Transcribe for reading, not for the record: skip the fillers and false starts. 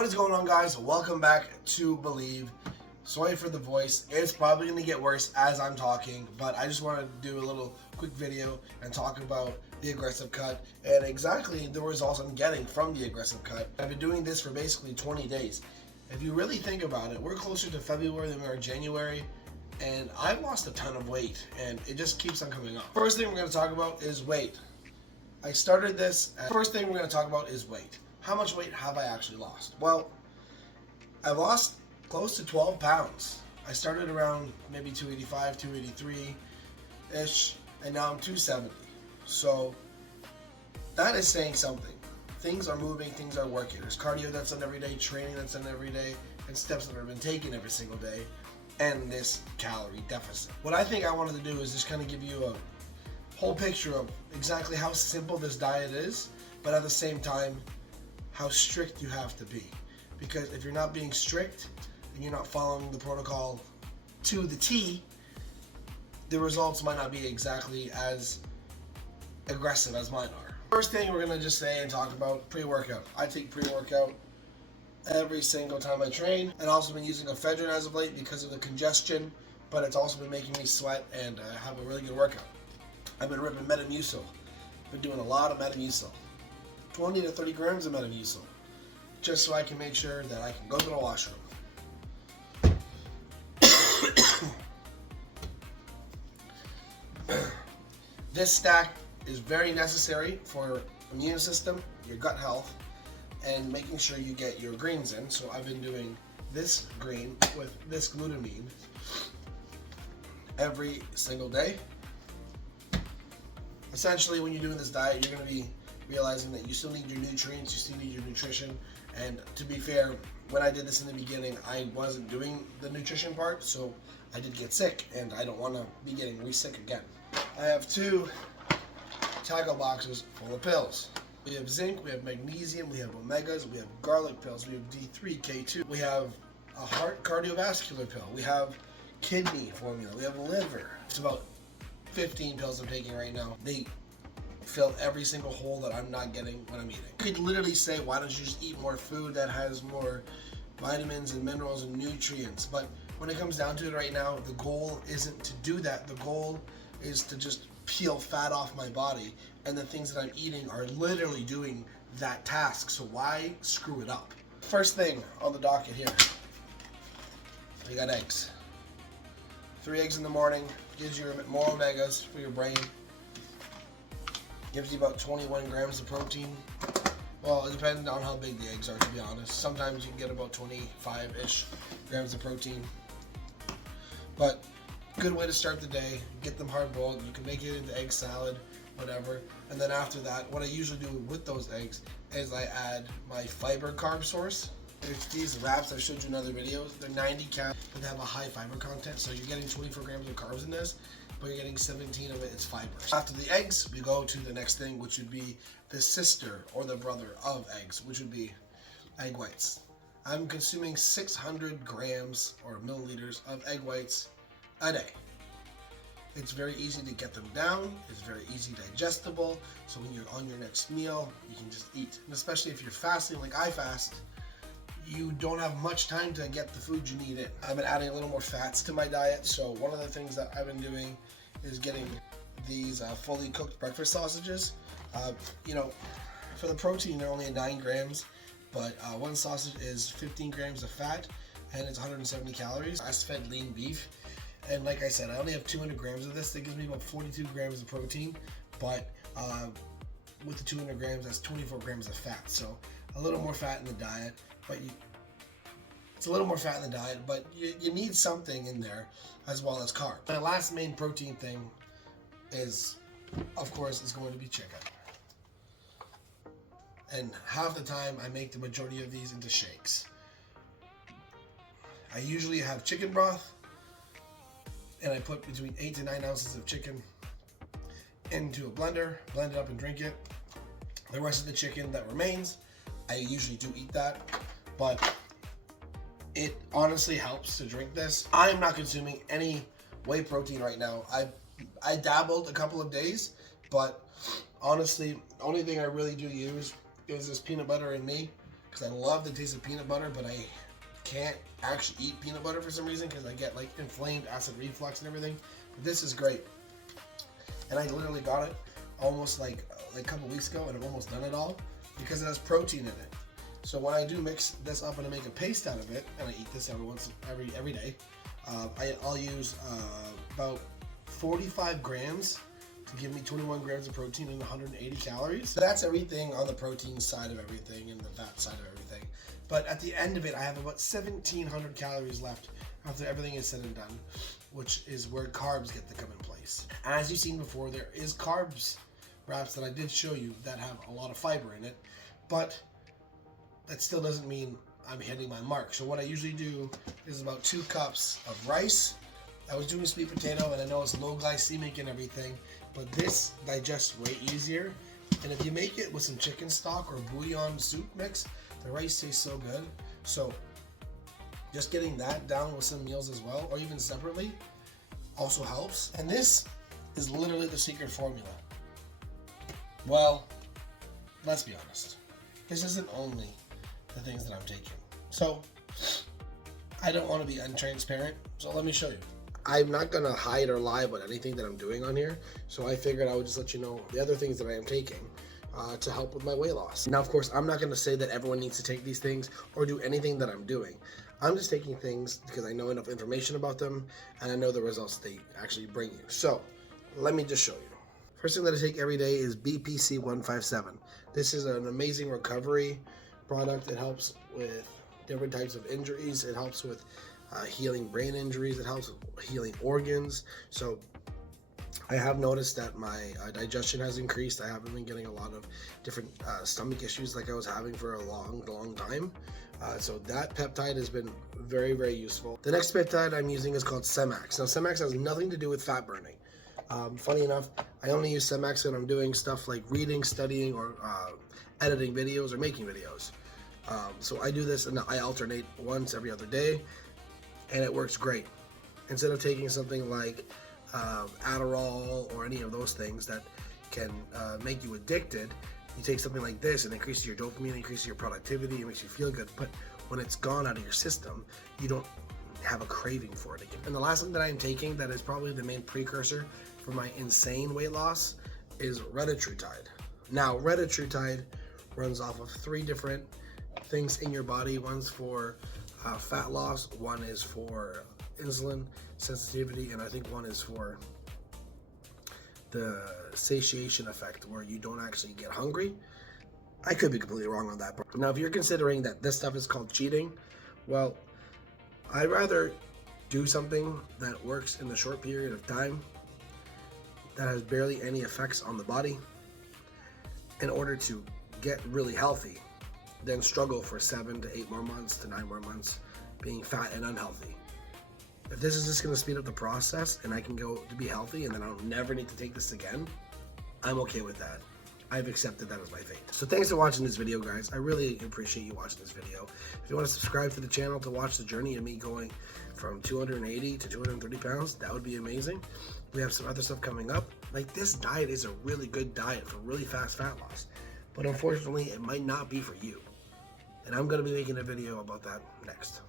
What is going on, guys? Welcome back to Believe. Sorry for the voice. It's probably going to get worse as I'm talking, but I just wanted to do a little quick video and talk about the aggressive cut and exactly the results I'm getting from the aggressive cut. I've been doing this for basically 20 days. If you really think about it, we're closer to February than we are January, and I've lost a ton of weight, and it just keeps on coming up. First thing we're going to talk about is weight. I started this, first thing we're going to talk about is weight. How much weight have I actually lost? Well, I've lost close to 12 pounds. I started around maybe 285, 283-ish, and now I'm 270. So that is saying something. Things are moving, things are working. There's cardio that's done every day, training that's done every day, and steps that have been taken every single day, and this calorie deficit. What I think I wanted to do is just kind of give you a whole picture of exactly how simple this diet is, but at the same time, how strict you have to be. Because if you're not being strict and you're not following the protocol to the T, the results might not be exactly as aggressive as mine are. First thing we're gonna just say and talk about pre-workout. I take pre-workout every single time I train, and also been using ephedrine as of late because of the congestion, but it's also been making me sweat and have a really good workout. I've been ripping Metamucil. Been doing a lot of Metamucil. 20 to 30 grams of Metamucil, just so I can make sure that I can go to the washroom. This stack is very necessary for immune system, your gut health, and making sure you get your greens in. So I've been doing this green with this glutamine every single day. Essentially, when you're doing this diet, you're going to be realizing that you still need your nutrients, you still need your nutrition. And to be fair, when I did this in the beginning, I wasn't doing the nutrition part, so I did get sick, and I don't want to be getting re-sick again. I have 2 tackle boxes full of pills. We have zinc, we have magnesium, we have omegas, we have garlic pills, we have D3, K2, we have a heart cardiovascular pill, we have kidney formula, we have liver. It's about 15 pills I'm taking right now. They fill every single hole that I'm not getting when I'm eating. You could literally say, why don't you just eat more food that has more vitamins and minerals and nutrients? But when it comes down to it right now, the goal isn't to do that. The goal is to just peel fat off my body, and the things that I'm eating are literally doing that task. So why screw it up? First thing on the docket here, we got eggs. 3 eggs in the morning gives you more omegas for your brain. Gives you about 21 grams of protein. Well, it depends on how big the eggs are, to be honest. Sometimes you can get about 25-ish grams of protein. But good way to start the day. Get them hard boiled. You can make it into egg salad, whatever. And then after that, what I usually do with those eggs is I add my fiber carb source. It's these wraps I showed you in other videos. They're 90 calories, but they have a high fiber content. So you're getting 24 grams of carbs in this, but you're getting 17 of it is fiber. After the eggs, we go to the next thing, which would be the sister or the brother of eggs, which would be egg whites. I'm consuming 600 grams or milliliters of egg whites a day. It's very easy to get them down. It's very easy digestible. So when you're on your next meal, you can just eat. And especially if you're fasting like I fast, you don't have much time to get the food you need in. I've been adding a little more fats to my diet, so one of the things that I've been doing is getting these fully cooked breakfast sausages. For the protein, they're only at 9 grams, but one sausage is 15 grams of fat, and it's 170 calories. I fed lean beef, and like I said, I only have 200 grams of this. That gives me about 42 grams of protein, but with the 200 grams, that's 24 grams of fat, so a little more fat in the diet. It's a little more fat in the diet, but you need something in there as well as carbs. My last main protein thing is, of course, is going to be chicken. And half the time I make the majority of these into shakes. I usually have chicken broth, and I put between 8 to 9 ounces of chicken into a blender, blend it up and drink it. The rest of the chicken that remains, I usually do eat that, but it honestly helps to drink this. I am not consuming any whey protein right now. I dabbled a couple of days, but honestly, the only thing I really do use is this peanut butter and me, because I love the taste of peanut butter, but I can't actually eat peanut butter for some reason because I get like inflamed acid reflux and everything. But this is great, and I literally got it almost like a couple weeks ago, and I've almost done it all because it has protein in it. So when I do mix this up and I make a paste out of it, and I eat this every day, I'll use about 45 grams to give me 21 grams of protein and 180 calories. So that's everything on the protein side of everything and the fat side of everything. But at the end of it, I have about 1,700 calories left after everything is said and done, which is where carbs get to come in place. As you've seen before, there is carbs wraps that I did show you that have a lot of fiber in it, but that still doesn't mean I'm hitting my mark. So what I usually do is about 2 cups of rice. I was doing sweet potato, and I know it's low glycemic and everything, but this digests way easier. And if you make it with some chicken stock or bouillon soup mix, the rice tastes so good. So just getting that down with some meals as well, or even separately, also helps. And this is literally the secret formula. Well, let's be honest. This isn't only the things that I'm taking. So I don't want to be untransparent, so let me show you. I'm not going to hide or lie about anything that I'm doing on here, so I figured I would just let you know the other things that I am taking to help with my weight loss. Now, of course, I'm not going to say that everyone needs to take these things or do anything that I'm doing. I'm just taking things because I know enough information about them and I know the results they actually bring you. So let me just show you. First thing that I take every day is BPC 157. This is an amazing recovery product. It helps with different types of injuries. It helps with healing brain injuries. It helps with healing organs. So I have noticed that my digestion has increased. I haven't been getting a lot of different stomach issues like I was having for a long time. So that peptide has been very, very useful. The next peptide I'm using is called Semax. Now, Semax has nothing to do with fat burning. Funny enough, I only use Semax when I'm doing stuff like reading, studying, or editing videos or making videos. So I do this and I alternate once every other day, and it works great. Instead of taking something like Adderall or any of those things that can make you addicted, you take something like this and increases your dopamine, increases your productivity, it makes you feel good. But when it's gone out of your system, you don't have a craving for it again. And the last thing that I am taking that is probably the main precursor for my insane weight loss is retatrutide. Now, retatrutide runs off of 3 different things in your body. One's for fat loss, one is for insulin sensitivity, and I think one is for the satiation effect where you don't actually get hungry. I could be completely wrong on that. Now, if you're considering that this stuff is called cheating, well, I'd rather do something that works in the short period of time that has barely any effects on the body in order to get really healthy than struggle for 7 to 8 more months to 9 more months being fat and unhealthy. If this is just going to speed up the process and I can go to be healthy and then I'll never need to take this again, I'm okay with that. I've accepted that as my fate. So thanks for watching this video, guys. I really appreciate you watching this video. If you want to subscribe to the channel to watch the journey of me going from 280 to 230 pounds, that would be amazing. We have some other stuff coming up. Like, this diet is a really good diet for really fast fat loss, but unfortunately it might not be for you. And I'm going to be making a video about that next.